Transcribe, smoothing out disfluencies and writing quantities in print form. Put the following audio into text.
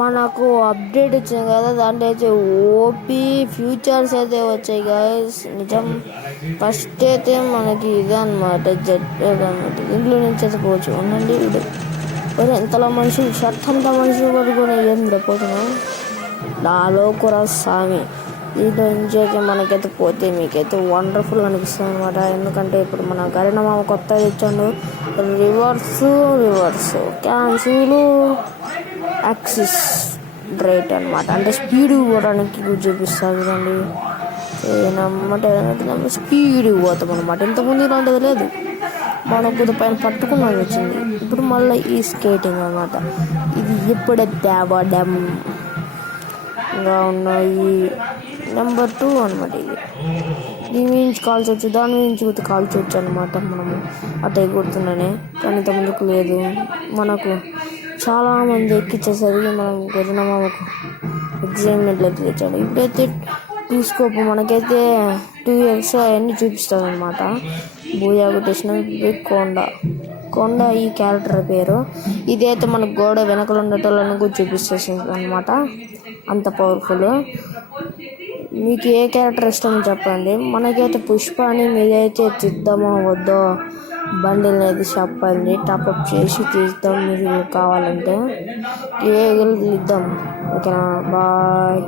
మనకు అప్డేట్ వచ్చింది కదా, దాంట్లో అయితే ఓపీ ఫ్యూచర్స్ అయితే వచ్చాయి గైస్. నిజం ఫస్ట్ అయితే మనకి ఇదే అనమాట, జెట్ అనమాట. ఇంట్లో నుంచి అయితే పోవచ్చు. ఉండండి, ఇది ఎంతలా మనుషులు, షర్ట్ అంతా మనుషులు పట్టుకుని ఏం పోతున్నాం నాలో కూడా సామి. దీంట్లో నుంచి అయితే మనకైతే పోతే మీకైతే వండర్ఫుల్ అనిపిస్తుంది అనమాట. ఎందుకంటే ఇప్పుడు మన గరినమామ కొత్త ఇచ్చాడు, రివర్స్ క్యాన్సిల్ యాక్సిస్ రైట్ అనమాట. అంటే స్పీడ్ పోవడానికి చూపిస్తుంది చూడండి. ఏమన్నమాట స్పీడ్ పోతాం అనమాట. ఇంతకుముందు ఇలాంటిది లేదు, మనం కొద్ది పైన పట్టుకున్నది వచ్చింది. ఇప్పుడు మళ్ళీ ఈ స్కేటింగ్ అనమాట. ఇది ఇప్పుడే గా ఉన్నాయి. నెంబర్ 2 అనమాట. ఇది దీని నుంచి కాల్చవచ్చు, దాని నుంచి కాల్చవచ్చు అనమాట. మనము అటు ఎగురుతున్నానే, కానీ ఇంత ముందుకు లేదు. మనకు చాలామంది ఎక్కించేసరికి మనం గరినమామకు ఎగ్జైట్మెంట్ అయితే తెచ్చాడు. ఇప్పుడైతే 2 స్కోప్ మనకైతే 2x అవన్నీ చూపిస్తుంది అనమాట. బూయా కొట్టేసిన కొండ ఈ క్యారెక్టర్ పేరు. ఇదైతే మన గోడ వెనకలు ఉండేటోళ్ళని కూడా చూపిస్తుంది అనమాట. అంత పవర్ఫుల్. మీకు ఏ క్యారెక్టర్ ఇష్టమో చెప్పండి. మనకైతే పుష్ప అని, మీరైతే తీద్దామో వద్దో బండిల్ అయితే చెప్పండి. టాప్అప్ చేసి తీద్దాం మీరు కావాలంటే. ఏ ఇద్దాం. ఓకేనా, బాయ్.